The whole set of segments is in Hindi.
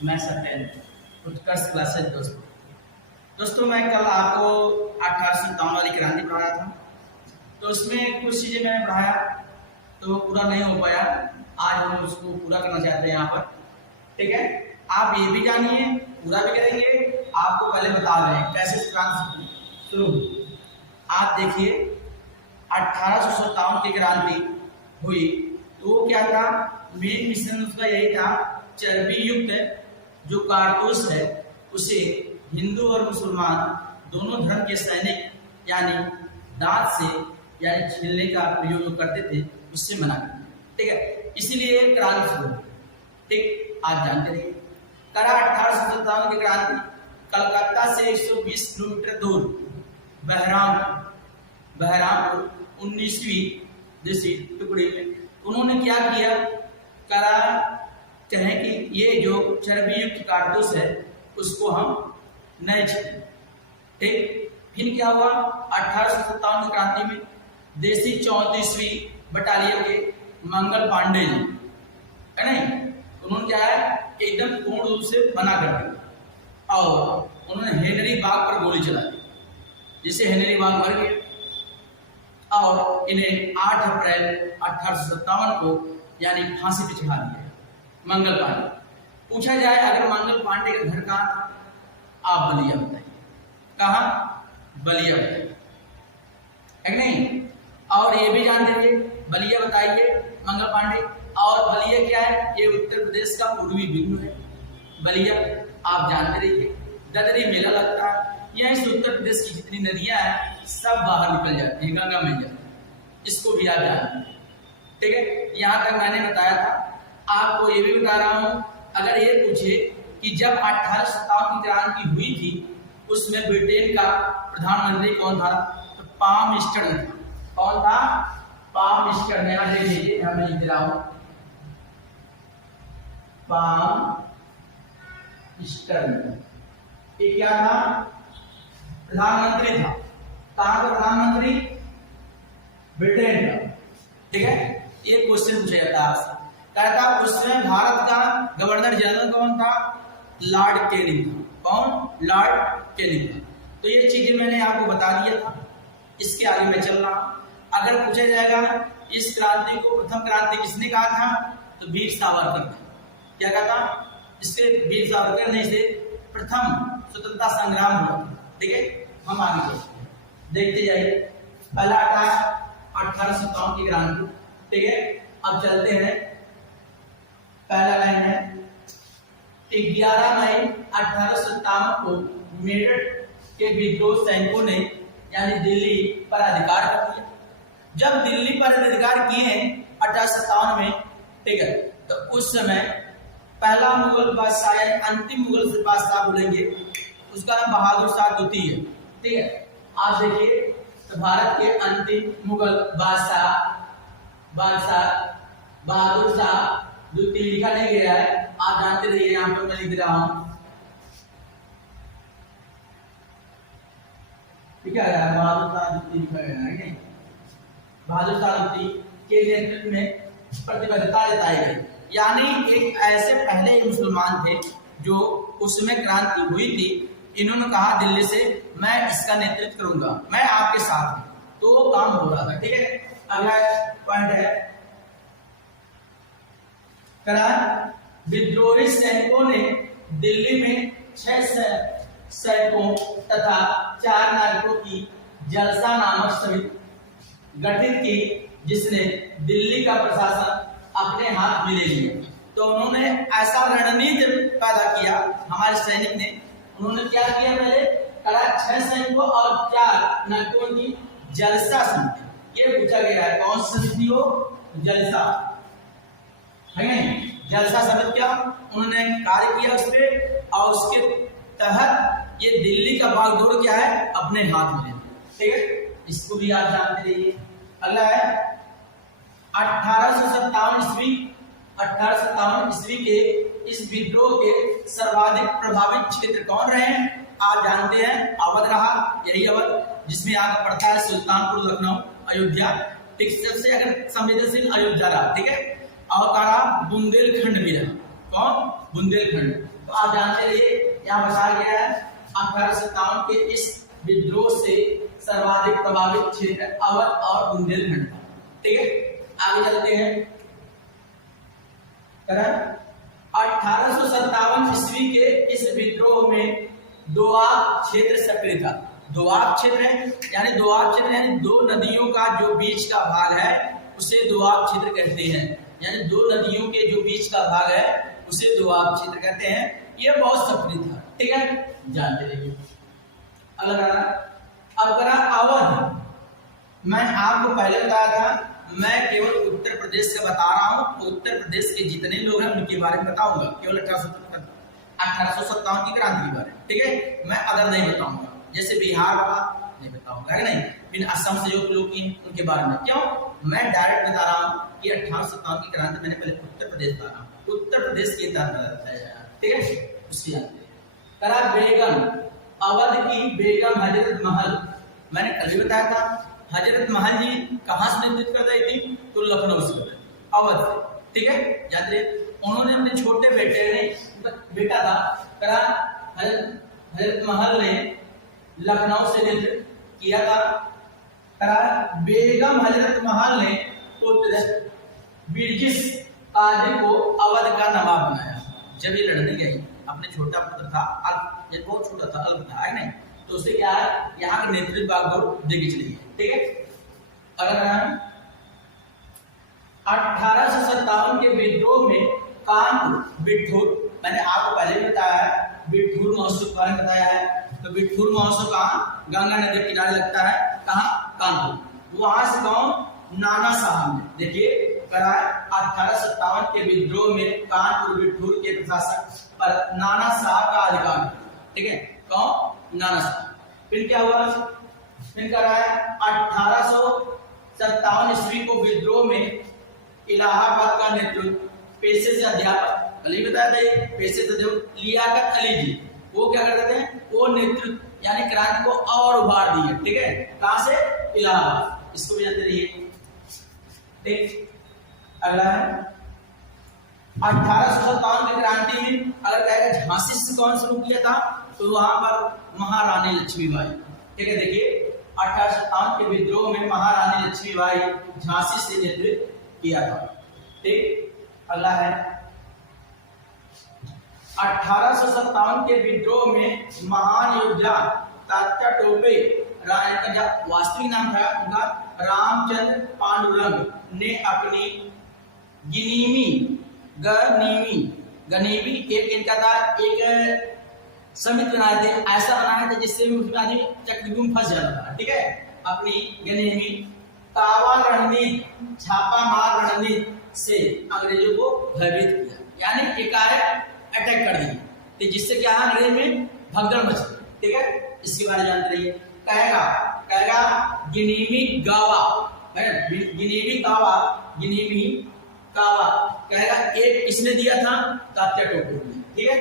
मैं सत्येंद्र उत्कर्ष क्लासेज। दोस्तों मैं कल आपको 1857 वाली क्रांति पढ़ाया था, तो उसमें कुछ चीजें मैंने पढ़ाया तो पूरा नहीं हो पाया। आज हम उसको पूरा करना चाहते हैं यहाँ पर, ठीक है। आप ये भी जानिए, पूरा भी करेंगे। आपको पहले बता रहे हैं कैसे क्रांति शुरू हुई। आप देखिए 1857 की क्रांति हुई तो वो क्या था, मेन मिशन उसका यही था, चर्बी युक्त जो कारतूस है उसे हिंदू और मुसलमान दोनों धर्म के सैनिक यानी दांत से यानी छीलने का प्रयोग जो करते थे उससे मना करते, ठीक है। इसीलिए क्रांति शुरू, ठीक। आज जानते रहिए। 1857 की क्रांति कलकत्ता से 120 किलोमीटर दूर बहरामपुर 19वीं देशी टुकड़ी में उन्होंने क्या किया, कहें कि ये जो चर्बी युक्त कारतूस है उसको हम नहीं छीले, ठीक। फिर क्या हुआ, 1857 की क्रांति में देशी 34वीं बटालियन के मंगल पांडे जी है नहीं, उन्होंने क्या है एकदम पूर्ण रूप से बना कर दिया और उन्होंने हेनरी बाग पर गोली चला दी, जिससे हेनरी बाग मर गए और इन्हें 8 अप्रैल 1857 को यानी फांसी पे चढ़ा दिया मंगल पांडे। पूछा जाए अगर मंगल पांडे का घर कहाँ था, आप बलिया बताइए, कहाँ, बलिया बताइए, है नहीं। और ये भी जान दीजिए, बलिया बताइए मंगल पांडे, और बलिया क्या है, ये उत्तर प्रदेश का पूर्वी बिंदु है बलिया, आप जानते रहिए। ददरी मेला लगता है, यह इस उत्तर प्रदेश की जितनी नदियां हैं सब बाहर निकल जाती हैं, गंगा मिल जाती है, इसको भी आप जानते हैं, ठीक है। यहाँ तक मैंने बताया था। आपको ये भी बता रहा हूं, अगर ये पूछे कि जब 1857 की क्रांति हुई थी उसमें ब्रिटेन का प्रधानमंत्री कौन था, तो पामस्टर था। कौन था, पामस्टर। में यहाँ देख लीजिए, मैं लिख रहा हूं पामस्टर। ये क्या था, प्रधानमंत्री था। कहां का प्रधानमंत्री, ब्रिटेन का, ठीक है। ये क्वेश्चन पूछा जाता है आपसे, कहता उसमें भारत का गवर्नर जनरल कौन था, लॉर्ड कैनिंग था। कौन, लॉर्ड कैनिंग था। तो ये चीजें मैंने आपको बता दिया था, इसके आगे मैं चल रहा हूं। अगर पूछा जाएगा इस क्रांति को प्रथम क्रांति किसने कहा था, तो वीर सावरकर ने। क्या कहा था, इससे वीर सावरकर ने इसे प्रथम स्वतंत्रता संग्राम हुआ, ठीक है। हम आगे बढ़ते हैं, देखते जाइए। पहला 1857 की क्रांति, ठीक है। अब चलते हैं, पहला लाइन है 11 मई 1857 को मेरठ के विद्रोह सैनिकों ने यानी दिल्ली पर अधिकार कर दिया। जब दिल्ली पर अधिकार किए 1857 में, ठीक है, तो उस समय पहला मुगल बादशाह यानी अंतिम मुगल बादशाह बोलेंगे, उसका नाम बहादुर शाह द्वितीय, ठीक है। आप देखिए तो भारत के अंतिम मुगल बादशाह बहादुर शाह द्वितीय लिखा नहीं गया है, आप जानते रहिए। यहाँ पर मैं लिख रहा हूं, ठीक है, बहादुर शाह द्वितीय लिखा गया है नहीं। बहादुर शाह द्वितीय के नेतृत्व में प्रतिबद्धता जताई गई, यानी एक ऐसे पहले मुसलमान थे जो उसमें क्रांति हुई थी। इन्होंने कहा दिल्ली से मैं इसका नेतृत्व करूंगा, मैं आपके साथ हूं, तो काम हो रहा था, ठीक है। अगला पॉइंट है, विद्रोही सैनिकों ने दिल्ली में 6 सैनिकों तथा 4 नायकों की जलसा नामक समिति गठित की, जिसने दिल्ली का प्रशासन अपने हाथ में ले लिया। तो उन्होंने ऐसा रणनीति पैदा किया हमारे सैनिक ने। उन्होंने क्या किया, पहले 6 सैनिकों और 4 नायकों की जलसा समिति, ये पूछा गया है कौन सी समिति हो, जलसा, है नहीं। जलसा समिति क्या, उन्होंने कार्य किया उस पर, और उसके तहत ये दिल्ली का बागडोर क्या है अपने हाथ में, ठीक है। इसको भी आप जानते रहिए। अगला है 1857 ईस्वी के इस विद्रोह के सर्वाधिक प्रभावित क्षेत्र कौन रहे, आप जानते हैं, अवध रहा, यही अवध जिसमें आगे पड़ता है सुल्तानपुर, लखनऊ, अयोध्या, ठीक। सबसे अगर संवेदनशील अयोध्या रहा, ठीक है। और तारा बुंदेलखंड भी रहा, कौन? बुंदेलखंड। तो आप जानते रहिए यहाँ बताया गया है 1857 के इस विद्रोह से सर्वाधिक प्रभावित क्षेत्र अवध और बुंदेलखंड था। ठीक है, आगे चलते हैं। 1857 ईस्वी के इस विद्रोह में दोआब क्षेत्र सक्रिय था। दोआब क्षेत्र है यानी दोआब क्षेत्र यानी दो नदियों का जो बीच का भाग है उसे दोआब क्षेत्र कहते हैं। यानी दो नदियों के जो बीच का भाग है उसे दोआब क्षेत्र कहते हैं। यह बहुत सक्रिय था। ठीक है, जानते रहिए। अब करा अवध। मैं आपको पहले बताया था मैं केवल उत्तर प्रदेश से बता रहा हूं। उत्तर प्रदेश के जितने लोग हैं उनके बारे में बताऊंगा, केवल 1857 की क्रांति के बारे में। ठीक है, मैं अदर नहीं बताऊंगा, जैसे बिहार वाला नहीं बताऊंगा, है नहीं, फिर असम से जो लोग उनके बारे में। क्यों? मैं डायरेक्ट बता रहा हूँ कि 1857 की क्रांति मैंने पहले उत्तर प्रदेश बता रहा हूँ, उत्तर प्रदेश के तहत। ठीक है, उसकी करा बेगम, अवध की बेगम हजरत महल। मैंने कल भी बताया था हजरत महल जी कहाँ से नेतृत्व कर रही थी? तो लखनऊ से, अवध से। ठीक है, याद रहे उन्होंने अपने छोटे बेटा था करा हजरत महल ने लखनऊ से नेतृत्व किया था। करा बेगम हजरत महल ने पुत्र बिरजिस काजी को अवध का नवाब बनाया। जब ये लड़ने गई, अपने छोटा पुत्र था, ये बहुत छोटा था, अल्प था, है नहीं, तो उसे क्या है यहाँ का नेतृत्व बागडोर देगी चली। ठीक है, अगर 1857 के विद्रोह में कानपुर बिठूर, मैंने आपको पहले भी बताया है बिठूर महोत्सव के बारे में बताया है। तो बिठूर महोत्सव कहाँ? गंगा नदी के किनारे लगता है। कहाँ? कानपुर। वहां से कौन? नाना साहब ने देखिए कराया 1857 के विद्रोह में कानपुर बिठूर के प्रशासक पर नाना साहब का अधिकार। ठीक है, कौन? नाना साहब। फिर क्या हुआ? फिर कराया 1857 ईस्वी को विद्रोह में इलाहाबाद का नेतृत्व पेशे से अध्यापक अली बताया था, पेशे से लियाकत अली जी, वो क्या करते थे? वो नेतृत्व यानी क्रांति को और उभार दिए। ठीक है, कहां से? इलाहाबाद। इसको भी जानते रहिए। ठीक, अगला है 1857 की क्रांति में अगर कहेगा झांसी से कौन शुरू किया था तो वहां पर महारानी लक्ष्मीबाई। ठीक है, देखिए 1857 के विद्रोह में महारानी लक्ष्मीबाई झांसी से नेतृत्व किया था। ठीक, अगला है 1857 के विद्रोह में महान योद्धा तात्या टोपे, वास्तविक नाम था उनका रामचंद्र पांडुरंग, ने अपनी गनीमी एक इनका था एक समिति बनाए थे, ऐसा बनाया था जिससे उसमें आदमी चक्रव्यूह में फंस जाता था। ठीक है, अपनी गनीमी कावा रणनीति, छापा मार रणनीति से अंग्रेजों को भयभीत किया, यानी एकाएक अटैक कर दिया, तो जिससे क्या अंग्रेज में भगदड़ मच गई। ठीक है, इसके बारे में जानते रहिए। कहेगा गिनीमी कावा कहेगा एक किसने दिया था? तात्या टोपे ने। ठीक है,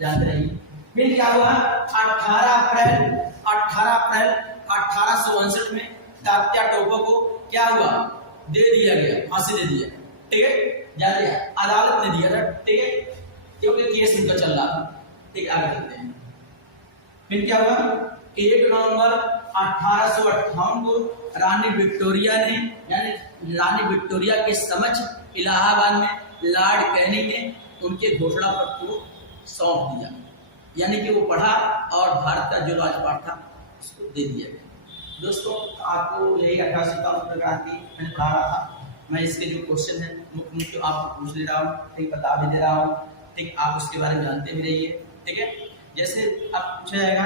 जानते रहिए। फिर क्या हुआ? 18 अप्रैल 1859 में तात्या टोपे को क्या हुआ? दे दिया गया, फांसी दे दिया। ठीक है, जानते हैं अदालत ने दिया था। ठीक है, क्योंकि केस उनका चल रहा था। ठीक, आगे चलते हैं। फिर क्या हुआ? 1 नवंबर 1858 को रानी विक्टोरिया ने, यानी रानी विक्टोरिया के समक्ष इलाहाबाद में लॉर्ड कैनिंग ने उनके घोषणा पत्र को सौंप दिया, यानी कि वो पढ़ा और भारत का जो राजपाट था उसको दे दिया गया। दोस्तों, आपको यही 1857 क्रांति मैंने पढ़ा रहा था। मैं इसके जो क्वेश्चन है मुख्य आपको पूछ ले रहा हूँ, ठीक, बता भी दे रहा हूँ। ठीक, आप उसके बारे में जानते भी रहिए। ठीक है, जैसे अब पूछा जाएगा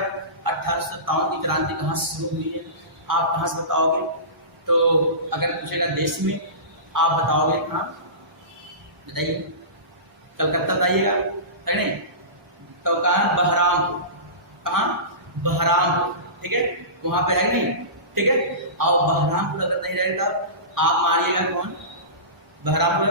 1857 की क्रांति कहाँ से शुरू हुई है, आप कहाँ से बताओगे? तो अगर पूछेगा देश में, आप बताओगे कहाँ? बताइए, कलकत्ता बताइएगा, है नहीं? तो कहाँ? बहरामपुर। कहाँ? बहरामपुर। ठीक है, वहां पे है नहीं? ठीक है, और बहरामपुर अगर नहीं रहेगा आप मारिएगा कौन? बहरामपुर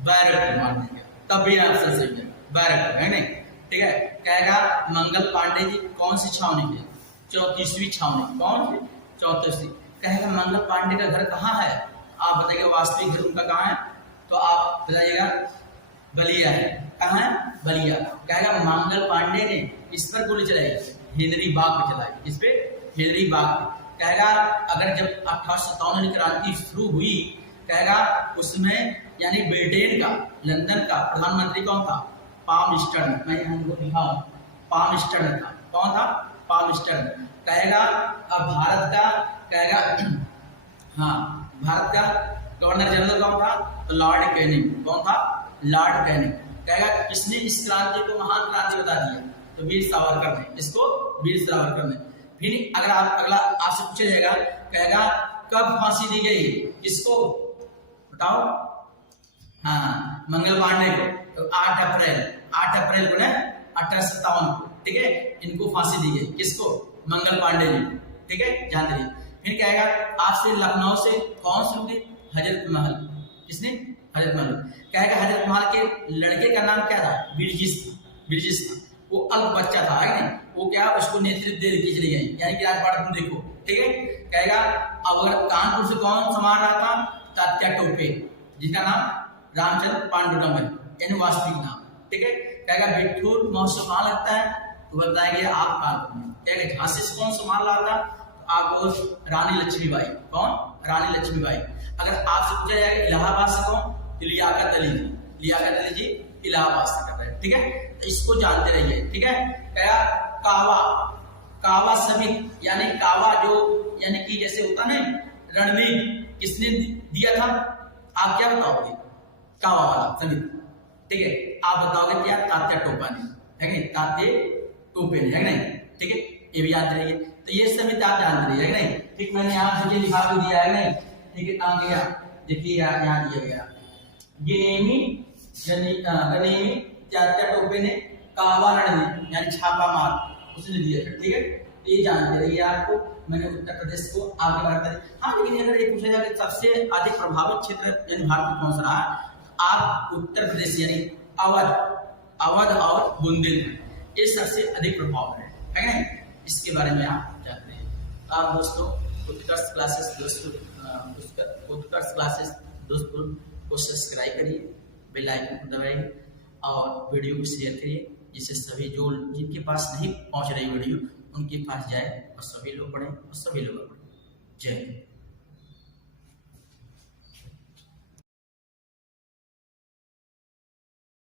बैरकपुर मार देंगे, तब भी आंसर सही है, बैरकपुर, है नहीं? ठीक है, कहेगा मंगल पांडे जी कौन सी छावनी है? 34वीं छावनी। कौन सी? 34वीं। कहेगा मंगल पांडे का घर कहाँ है? आप बताइए वास्तविक घर उनका कहाँ है? तो आप बताइएगा बलिया है। कहाँ है? बलिया। कहेगा मंगल पांडे ने इस पर गोली चलाई, हेनरी बाग पे चलाई। इस पे हेनरी बाग पे। कहेगा अगर जब 1857 क्रांति शुरू हुई, कहेगा उसमें यानी ब्रिटेन का, लंदन का प्रधानमंत्री कौन था? पामस्टर्न। मैं हमको लिखा हूँ, पामस्टर्न था। कौन था? पामस्टर्न। कहेगा अब भारत का, कहेगा हाँ, भारत का गवर्नर जनरल कौन था? तो लॉर्ड कैनिंग। कौन था? Lord Canning. कहेगा किसने इस क्रांति को महान क्रांति बता दिया? तो वीर सावरकर ने। इसको वीर सावरकर ने। फिर अगर आप अगला आपसे पूछा जाएगा, कहेगा कब फांसी दी गई? किसको बताओ? हाँ, मंगल पांडे को। तो 8 अप्रैल को ना 1857 को, ठीक है, इनको फांसी दी गई। किसको? मंगल पांडे जी। ठीक है, ध्यान दीजिए। फिर कहेगा आपसे लखनऊ से कौन शुरू हुई? हजरत महल। किसने? हजरत महल। कहेगा हजरत महल के लड़के का नाम क्या था? बिरजिस था। वो अल्प बच्चा था, है नहीं? वो क्या, उसको नेतृत्व दे के चली गई, यानी कि राजपाट तुम देखो। ठीक है, कहेगा अब अगर कानपुर से कौन संभाल रहा था? तात्या टोपे, जिसका नाम रामचंद्र पांडुरंग है, यानी वास्तविक नाम। ठीक है, कहेगा बिठूर महोत्सव कहाँ लगता है? तो बताएंगे आप कानपुर में। कहेगा झांसी से कौन संभाल रहा था? आपको रानी लक्ष्मीबाई। कौन? रानी लक्ष्मीबाई। अगर आपसे पूछा जाएगा इलाहाबाद से कौन? तो लियाकत अली जी इलाहाबाद से कर रहे हैं। ठीक है, तो इसको जानते रहिए। ठीक है, क्या कावा समित, यानी कावा जो यानी कि जैसे होता ना रणनीति, किसने दिया था? आप क्या बताओगे? कावा वाला समित। ठीक है, आप बताओगे क्या? तात्या टोपा ने, है नहीं? तात्या टोपे ने, है नहीं? ठीक है, ये भी याद रहिए। तो ये समिति आप जानते रहिए, है नहीं? ठीक, मैंने यहाँ से लिखा भी दिया है, नहीं? ठीक है, कहाँ गया? देखिए यहाँ दिया गया, गनीमी तात्या टोपे ने कावा रणनीति यानी छापा मार उसने दिया था। ठीक है, तो ये जानते रहिए। आपको मैंने उत्तर प्रदेश को आगे बढ़ाते। हाँ, लेकिन अगर ये पूछा जाए सबसे अधिक प्रभावित क्षेत्र यानी भारत में कौन सा रहा, आप उत्तर प्रदेश यानी अवध और बुंदेलखंड, ये सबसे अधिक प्रभाव है नहीं? इसके बारे में आप जानते हैं। आप दोस्तों उत्कर्ष क्लासेस दोस्तों को सब्सक्राइब करिए, बेल आइकन को दबाइए और वीडियो को शेयर करिए, जिससे सभी जो जिनके पास नहीं पहुंच रही वीडियो उनके पास जाए और सभी लोग पढ़ें और सभी लोग पढ़ें। जय हिंद।